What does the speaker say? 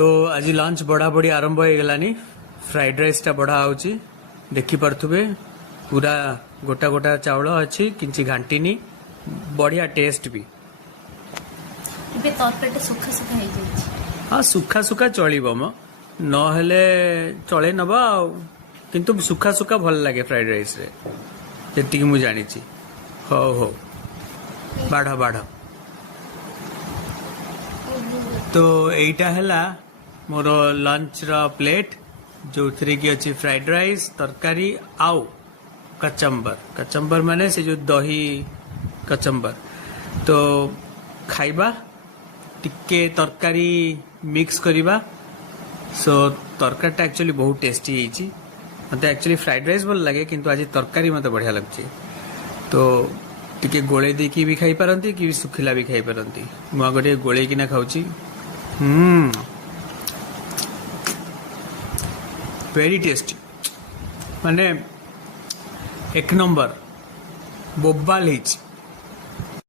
तो आज लंच बड़ा बड़ी आरंभ हो गलानी फ्राइड राइस टा बड़ा आउची देखि पारथुबे पूरा गोटा गोटा चावल अच्छी किंची घांटीनी बढ़िया टेस्ट भी इबे तरकारीटा सुखा सुखा हो जाई हाँ सुखा सुखा चलिबो म नहेले चले नबा किंतु सुखा सुखा भल लगे फ्राइड राइस रे जेतिकी मु जानी छी हो हो बाढ़ बाढ़ तो एटा हला मोर लंच रा प्लेट जो थ्री की अच्छी फ्राइड राइस तरकारी आउ कचंबर कचंबर माने से जो दही कचंबर तो खाइबा टिके तरकारी मिक्स करिबा सो तरकारी टा एक्चुअली बहुत टेस्टी होईची मते एक्चुअली फ्राइड राइस भल लगे किंतु आज तरकारी मते बढ़िया लगची तो टिके गोळे देकी भी खाई पारंती कि सुखिला भी खाई पारंती मु आगे गोळे किना खाउची वेरी टेस्टी माने एक नंबर बोबाल हिच